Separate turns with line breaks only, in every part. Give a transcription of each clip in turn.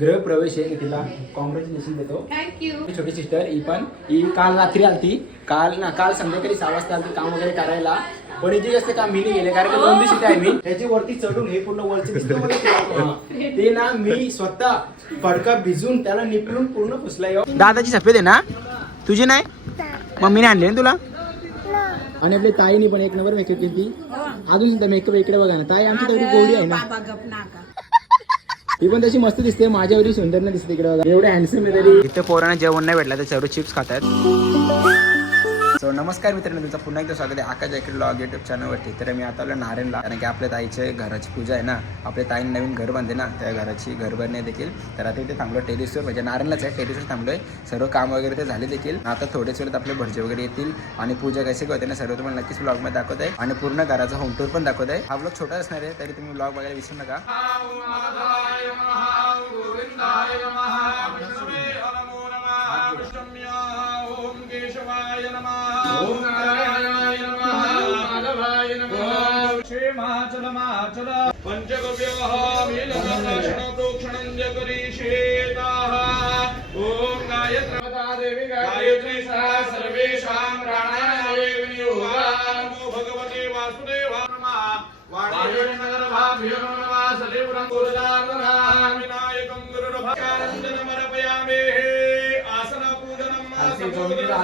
गृहप्रवेश आहे मी तिला. कॉंग्रॅच्युलेशन देतो.
थँक्यू
छोटी सिस्टर ही पण. ही काल रात्री आलती. काल ना काल संध्याकाळी सहा वाजता आलती काम वगैरे करायला. पण हिचे जास्त काम मी नाही गेले कारण की दोन दिवशी आहे मी त्याची वरती चढून हे पूर्ण वरचे दिसतं मला ते. हा. ते ना मी स्वतः फडका भिजून त्याला निपलून पूर्ण पुसलाय दादाची सफेद आहे ना? तुझी नाही? मम्मीने आणली ना तुला? आणि आपल्या ताईने पण एक नंबर मेकअप केली अजून सुद्धा मेकअप इकडे बघा ना. ताई आमची तेवढी गोडी आहे ना?
बाबा गप नाका.
ही पण तशी मस्त दिसते. माझ्यावरी सुंदर नाही दिसते इकडे एवढे हँडसम आहे तरी. इथे पोरांना जेवण नाही भेटला तर सर्व चिप्स खातात. सो नमस्कार मित्रांनो तुमचं पुन्हा एकदा स्वागत आहे आकाश जॅकेट लॉग युट्यूब चॅनलवरती तर मी आता आलो नारायणला कारण की आपल्या ताईचे घराची पूजा आहे ना. आपल्या ताईने नवीन घर बांधले ना त्या घराची घर भरणे देखील. तर आता इथे थांबलो टेरिसवर म्हणजे नारायणलाच आहे टेरिसवर थांबलोय. सर्व काम वगैरे ते झाले देखील. आता थोडेच वेळात आपले भरजे वगैरे येतील आणि पूजा कशी करते ना सर्व तुम्हाला नक्कीच ब्लॉगमध्ये दाखवत आहे. आणि पूर्ण घराचा होम टूर पण दाखवत आहे. हा ब्लॉग छोटा असणार आहे तरी तुम्ही ब्लॉग बघायला विसरू नका.
ओम केशवाय नमः ओम नारायणाय नमः माधवाय नमः क्षेमाचलमाचल पञ्चगव्यः प्रोक्षणं ॐ देवी गायत्री सह सर्वेषां प्राणायामे विनियोगा नमो भगवते वासुदेवाय नमः वायुर्नगरभाभ्यो नमः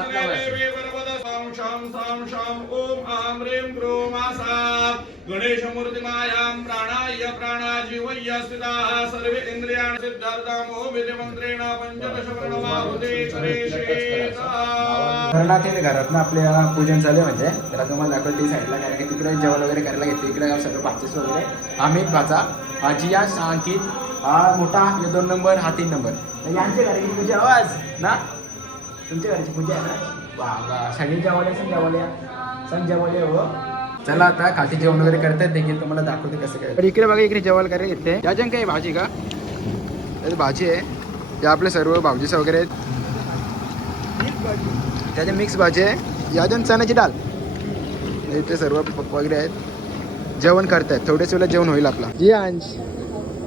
आसनपूजनम् सां शां सां शां ॐ आं ह्रीं क्रों आसा गणेशमूर्तिमायां प्राणाय प्राणाजीवय्य स्थिताः। सर्वे इन्द्रियाणि सिद्धार्थामो विधिमन्त्रेण पञ्चदशवर्णमाहुते करेशेता
घरातील घरातनं आपल्या पूजन झाले म्हणजे त्याला तुम्हाला दाखवते साईडला कारण की तिकडे जेवण वगैरे करायला घेतले. इकडे सगळं पाचेस वगैरे. अमित भाचा हा जिया अंकित हा मोठा हे दोन नंबर हा तीन नंबर. यांच्या घराची पूजा आवाज ना? तुमच्या घराची पूजा आहे ना? वा वा. सगळी सण जेवाल्या सण जेवाले हो. चला आता खाती जेवण वगैरे करतायत देखील तुम्हाला दाखवते कसं काय तर इकडे बघा इकडे जेवण करायला घेतले याच्यान काय भाजी का? त्याची भाजी आहे. या आपले सर्व भाजीचं वगैरे आहेत. त्याचे मिक्स भाजी आहे. याजन चण्याची डाळ. इथे सर्व प- वगैरे आहेत. जेवण करतायत. थोड्याच वेळेला जेवण होईल आपला. जी अंश.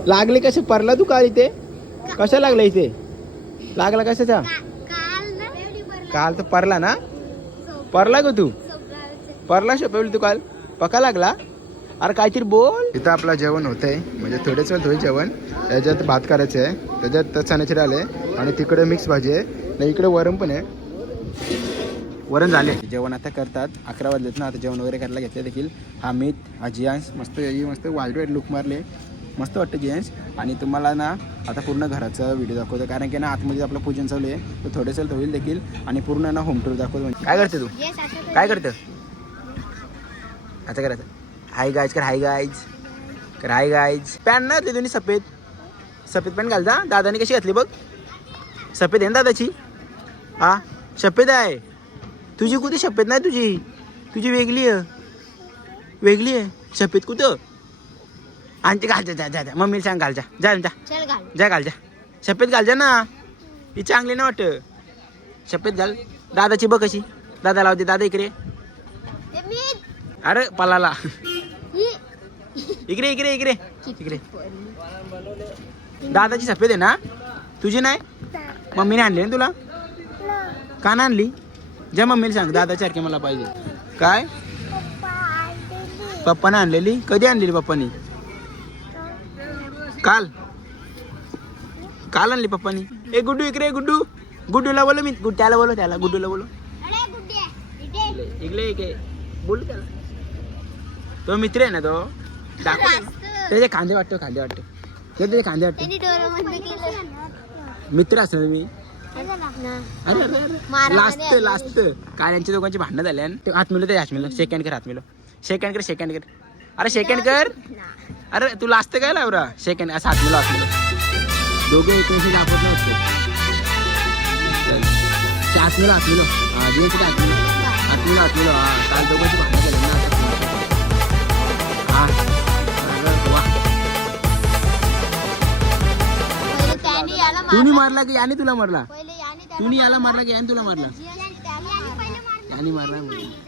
लागले कसे? परला तू का इथे? कशा लागला इथे? लागला कशाचा? काल तर परला ना? परला ग तू? परला शोपेल तू काल? पका लागला? अरे काहीतरी बोल. इथं आपला जेवण होतंय. म्हणजे थोडेच वेळ थोडे जेवण. त्याच्यात भात करायचं आहे. त्याच्यात चण्याची डाळ आहे. आणि तिकडे मिक्स भाजी आहे. नाही इकडे वरण पण आहे. वरण झाले. जेवण आता करतात. अकरा वाजलेत ना आता जेवण वगैरे करायला घेतले देखील. हा मीत हा जियांस मस्त मस्त वाईट वाईट लुक मारले. मस्त वाटतं जियांस आणि तुम्हाला ना आता पूर्ण घराचा व्हिडिओ दाखवतो कारण की ना आतमध्ये आपलं पूजन चालू आहे तर थोडेसं होईल देखील. आणि पूर्ण ना होम टूर दाखवतो म्हणजे. काय करते तू? काय करतं? आता करायचं. हाय गायज कर हाय गायज कर हाय गायज पॅन्ट ना ते दोन्ही सफेद. सफेद पॅन्ट घालता. दादाने कशी घातली बघ. सफेद आहे ना दादाची? हा? सफेद आहे. तुझी कुठे सफेद नाही तुझी? तुझी वेगळी आहे. वेगळी आहे. सफेद कुठं? आणि ते घालजा जा जा जा. मम्मीला सांग घालजा जा. जा
चल घाल.
जा घालजा सफेद घालजा ना. ही चांगली नाही वाटत. सफेद घाल. दादाची बघ कशी. दादा लावते दादा इकडे. अरे पलाला. इकडे इकडे इकडे. इकडे. दादाची सफेद आहे ना? तुझी नाही? मम्मीने आणली ना तुला? का नाही आणली? ज्या मम्मीला सांग दादाच्या सारखी मला पाहिजे. काय? पप्पाने आणलेली? कधी आणलेली पप्पानी? काल? काल आणली पप्पानी. ए गुड्डू इकडे गुड्डू. गुड्डूला बोलो मी. गुड त्याला बोलो त्याला. गुड्डूला बोलो इकडे इकडे बोल त्याला. तो मित्र आहे ना तो? दाखव. त्याचे खांदे वाटतो खांदे वाटतो. ते त्याचे खांदे वाटतो. मित्र असणार मी अरे अरे लास्ट लास्ट काय यांच्या दोघांची भांडणं झाले आणि हात मिळलं ते हात मिळलं. सेकंड कर हात मिळलं. सेकंड कर सेकंड कर अरे सेकंड कर. अरे तू लास्ट काय लावरा? सेकंड असं हात हात मिळलं दोघे एकमेशी दाखवत नव्हते हात मिळलं हात मिळलं हा जे कुठे हात मिळलं हात मिळलं हा काल दोघांची भांडणं झाली ना हा. तुम्ही मारला की याने तुला मारला? तुम्ही याला मारला. की याने तुला मारला? याने मारला.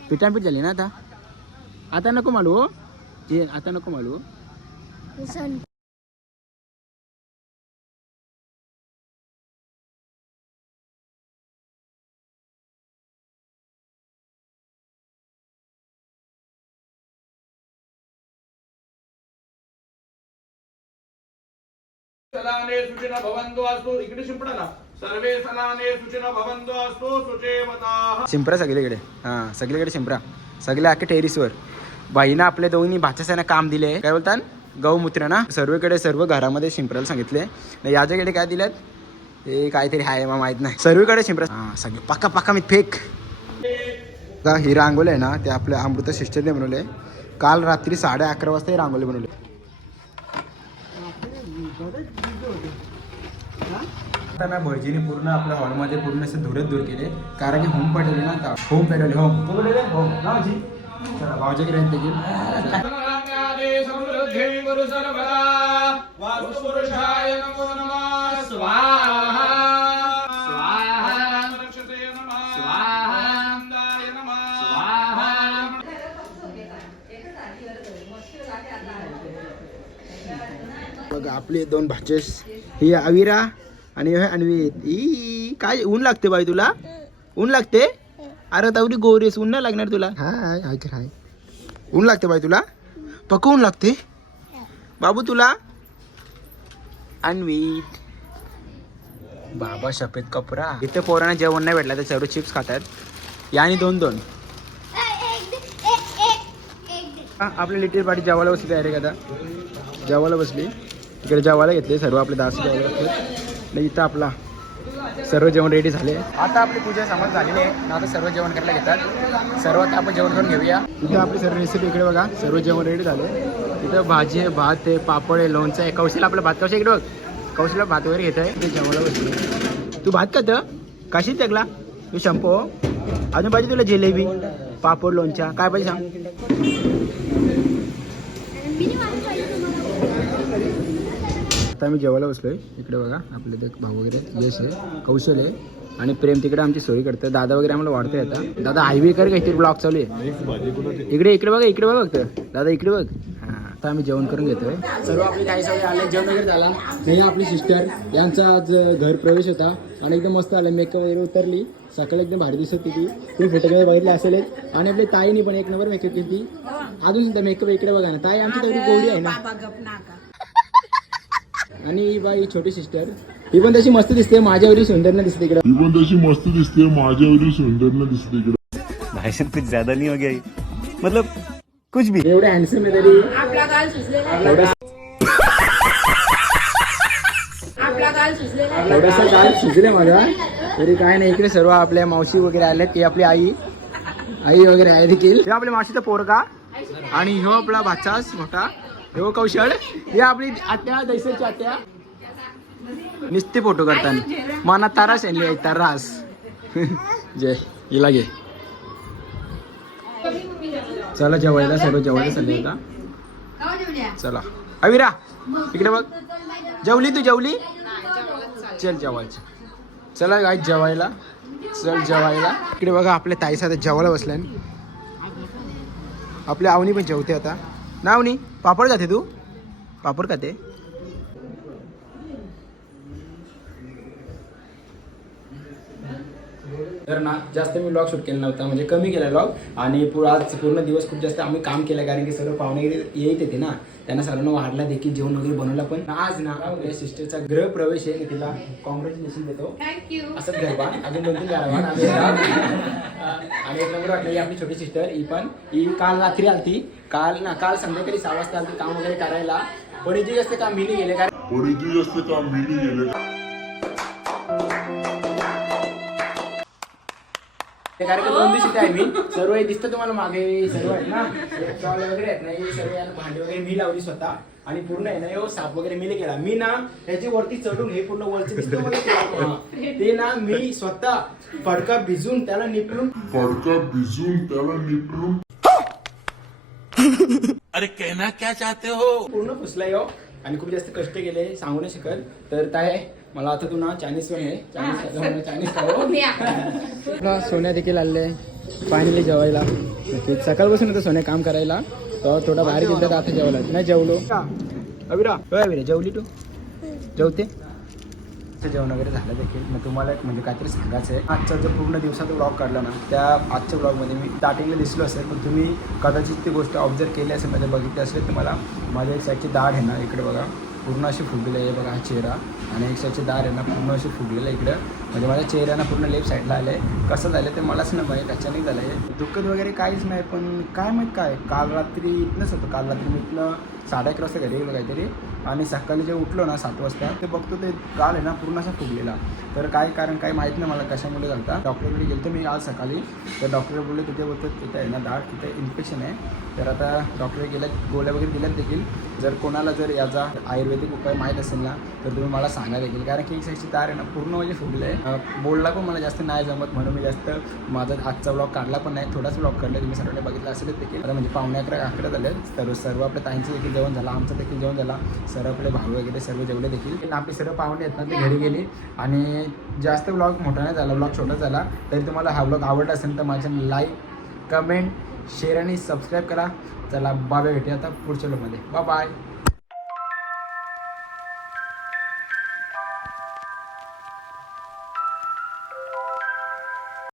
पिटापीट झाली ना आता? आता नको मारू Je, atano ko malu?
Usan. సలానే సుచిన భవంతు అస్తు ఇక్కడ సింపడన సర్వే సలానే సుచిన భవంతు అస్తు సుచేవతాః
సింప్रा सगळीकडे हां सगळीकडे शिंपरा सगळ्या अख्ख्या टेरिसवर बाईनं आपल्या दोन्ही भाच्यासांना काम दिले. काय बोलतात गौमूत्र ना? सर्वीकडे सर्व घरामध्ये शिंपरायला सांगितले. आणि याच्याकडे काय दिल्यात हे काहीतरी आहे मला माहीत नाही. सर्वीकडे शिंपरा हां सगळे पक्का पक्का मी फेक ही रांगोली आहे ना ते आपल्या अमृता सिस्टरने बनवले काल रात्री साडे अकरा वाजता ही रांगोली बनवली. आता ना भटजीने पूर्ण आपल्या हॉलमध्ये पूर्ण असं धुरत दूर केले. कारण की होम पेटवले ना होम पेटवले होम. होम. चला भाऊजीकडे देखील.
धनधान्यादि
बघ आपले दोन भाचेस ही अविरा आणि अन्वित. ई काय ऊन लागते बाई तुला? ऊन लागते? अरे तवरी गोरीस ऊन नाही लागणार तुला? हाय हाय तर हाय ऊन लागते बाई तुला? पक्क ऊन लागते? बाबू तुला? अन्वित. बाबा सफेद कपरा. इथे पोरांना जेवण नाही भेटला तर सर्व चिप्स खातात. याने दोन दोन. हा, आपली लिटिल पार्टी जेवायला बसली तयारी का आता जेवायला बसली. इकडे जेवायला घेतले सर्व आपले दास जेवायला आणि इथं आपला. सर्व जेवण रेडी झाले. आता आपली पूजा समाज झालेली आहे. आता सर्व जेवण करायला घेतात. सर्वात आपण जेवण करून घेऊया. इथे आपली सर्व रेसिपी इकडे बघा. सर्व जेवण रेडी झाले. इथं भाजी आहे भात आहे पापड आहे लोणचं आहे. कौशला आपलं भात कौशल इकडे बघ. कौशला भात वगैरे घेत आहे. ते बसले तू भात खात? काशीच टाकला तू शंपो? अजून पाहिजे तुला जिलेबी पापड लोणच्या काय पाहिजे सांग. आता आम्ही जेवायला बसलो आहे इकडे बघा आपले ते भाऊ वगैरे यश आहे कौशल आहे आणि प्रेम तिकडे आमची सोयी करतात. दादा वगैरे आम्हाला वाढतोय आता. दादा हायवे कर काहीतरी ब्लॉक चालू आहे? इकडे इकडे बघा इकडे बघा फक्त. दादा इकडे बघ. हा आता आम्ही जेवण करून घेतोय. सर्व आपली काही सगळे आले जेवण वगैरे झाला. नाही आपली सिस्टर यांचा आज घर प्रवेश होता. आणि एकदम मस्त आलं. मेकअप वगैरे उतरली. सकाळी एकदम भारी दिसत होती तुम्ही फोटोमध्ये बघितले असेल. आणि आपली ताईनी पण एक नंबर मेकअप केली अजून सुद्धा मेकअप इकडे बघा ना. ताई आमची तेवढी गोडी आहे ना. आणि ही बाई छोटी सिस्टर ही पण तशी मस्त दिसते माझ्यावरी सुंदर ना दिसते इकडे.
ही पण तशी मस्त दिसते माझ्यावरी सुंदर न दिसते इकडे.
भाई साहब कुछ ज्यादा नहीं हो गया ये? मतलब कुछ भी।
एवढे हँडसम आहे तरी.
आपला गाल सुचलेला आहे.
थोडा
आपला गाल सुचलेला आहे.
थोडासा काल शिजले माझा. तरी काय नाही इकडे सर्व आपल्या मावशी वगैरे आल्यात ती आपली आई. आई वगैरे आहे देखील. हे आपल्या मावशीचा पोरगा. आणि ह्यो आपला भाचास मोठा. हो कौशल हे आपली आत्या दैसरची आत्या. निस्ते फोटो करताना मना तारास आणली आहे तारास जय हिला घे. चला जेवायला सर्व जेवायला चालले का चला. अविरा इकडे बघ. जेवली तू जेवली? चल जेवायचं. चला गाय जेवायला. चल जेवायला. इकडे बघा आपल्या ताई आता जेवायला बसल्या आपल्या आवनी पण जेवते आता. नाव नी? पापड खाते तू? पापड खाते? तर ना जास्त मी ब्लॉग शूट केला नव्हता म्हणजे कमी केला ब्लॉग आणि पुरा आज पूर्ण दिवस खूप जास्त आम्ही काम केलं कारण की सर्व पाहुणे येत येते ना. त्यांना सर्वांना वाढला देखील जेवण वगैरे बनवला पण. आज ना आपल्या सिस्टरचा गृह प्रवेश आहे मी तिला कॉंग्रॅच्युलेशन देतो. असंच गरबा अजून दोन तीन गरबा आम्ही आणि एक नंबर वाटली आपली छोटी सिस्टर ही पण. ही काल रात्री आलती. काल ना काल संध्याकाळी सहा वाजता आलती काम वगैरे करायला. पण हिची जास्त काम मी नाही गेले कारण
जास्त काम मी नाही गेले
ते कारण की दोन दिवशी आहे मी. सर्व हे दिसतं तुम्हाला मागे सर्व आहेत ना. स्टॉल वगैरे आहेत ना हे सर्व याला भांडी वगैरे मी लावली स्वतः. आणि पूर्ण आहे ना हे साप वगैरे मी केला. मी ना त्याची वरती चढून हे पूर्ण वरचं दिसतं मला ते. हा. ना मी स्वतः फडका भिजून त्याला निपलून
फडका भिजून त्याला निपटून
पूर्ण पुसलाय हो. आणि खूप जास्त कष्ट केले सांगू नाही शकत. तर काय मला आता तू ना चायनीज पण आहे चायनीज चायनीज खाऊ. सोन्या देखील आले फायनली जेवायला. सकाळपासून होतं सोन्या काम करायला. तर थोडा बाहेर गेलं तर आता जेवायला. नाही जेवलो. अविरा. अविरा जेवली तू? जेवते? जेवण वगैरे झालं देखील. मग तुम्हाला एक म्हणजे काहीतरी सांगायचं आहे. आजचा जर पूर्ण दिवसाचा ब्लॉग काढला ना त्या आजच्या ब्लॉगमध्ये मी स्टार्टिंगला दिसलो असेल पण तुम्ही कदाचित ती गोष्ट ऑब्झर्व केली असेल म्हणजे बघितली असेल तर मला माझ्या एक साईडची दाढ आहे ना इकडे बघा. पूर्ण अशी फुगलेलं आहे. बघा हा चेहरा. आणि एक साईडचे दार आहे ना पूर्ण अशी फुगलेलं आहे इकडं. म्हणजे माझ्या चेहऱ्यानं पूर्ण लेफ्ट साईडला आलं आहे कसं झालं ते मलाच नाही माहीत अचानक झालं आहे दुःखद वगैरे काहीच नाही पण काय माहीत काय? काल रात्री इथनंच होतं. काल रात्री मी इथनं साडे अकरा वाजता घरी गेलो काहीतरी. आम्ही सकाळी जे उठलो ना सात वाजता ते बघतो ते गाल आहे ना पूर्ण असा फुगलेला. तर काय कारण काही माहीत नाही मला कशामुळे झालं डॉक्टरकडे गेलो मी आज सकाळी. तर डॉक्टर बोलले तिथे बोलतात तिथे आहे ना दाळ तिथे इन्फेक्शन आहे. तर आता डॉक्टर गेल्यात गोळ्या वगैरे दिल्यात देखील. जर कोणाला जर याचा आयुर्वेदिक उपाय माहीत असेल ना तर तुम्ही मला सांगा देखील. कारण की एक साईडची तार आहे ना पूर्ण म्हणजे फुगलं आहे बोलला पण मला जास्त नाही जमत म्हणून मी जास्त माझा आजचा ब्लॉग काढला पण नाही. थोडाच ब्लॉग काढला तुम्ही सर्वांनी बघितलं असेलच देखील. आता म्हणजे पावणे अकरा अकरा झाले तर सर्व आपल्या ताईंचं देखील जेवण झालं आमचं देखील जेवण झाला. सर आपले भाऊ वगैरे सर्व जेवले देखील आपले सर्व पाहुणे आहेत ना ते घरी गेली. आणि जास्त ब्लॉग मोठा नाही झाला ब्लॉग छोटा झाला. तरी तुम्हाला हा ब्लॉग आवडला असेल तर माझ्या लाईक कमेंट शेअर आणि सबस्क्राईब करा. चला बाबा भेटूया आता पुढच्या ब्लॉगमध्ये बा बाय